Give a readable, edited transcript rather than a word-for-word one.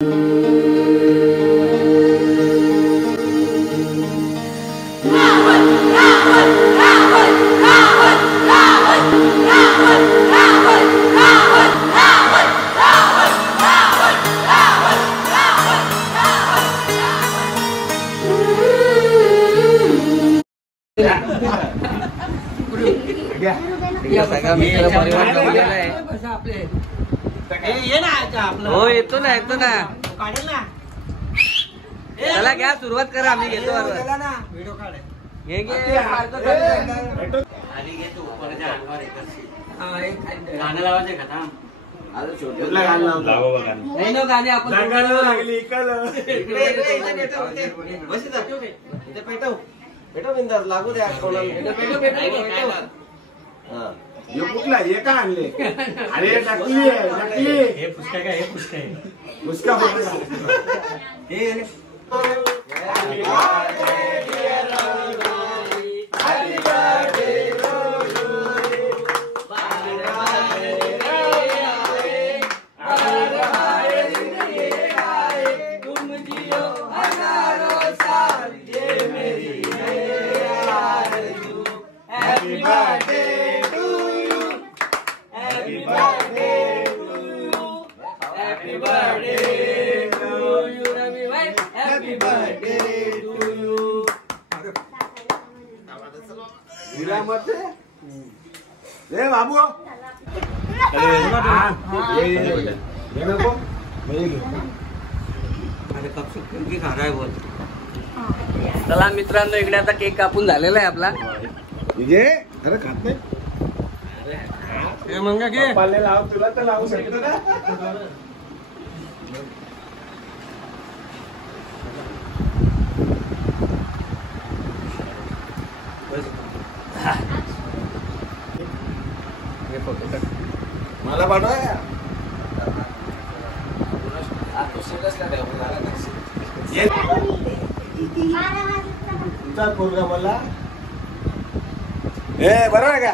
सगळा मित्र परिवार जमलेला आहे. हो येतो ना चला घ्या सुरुवात करा. आम्ही घेतो घे गाणं लावायचं का थांब. गाणे आपण लागू द्या. हे कुठला हे का आणले? अरे नकली आहे नकली. हे पुष्का काय? हे पुष्का आहे पुष्का. हे बाबू चला मित्रांनो इकडे आता केक कापून झालेला आहे आपला. अरे खात नाही मंगा घे. लाव तुला तर लावू शकतो ना. मला पाठवा तुमचा पोरगा मला. बरोबर आहे का?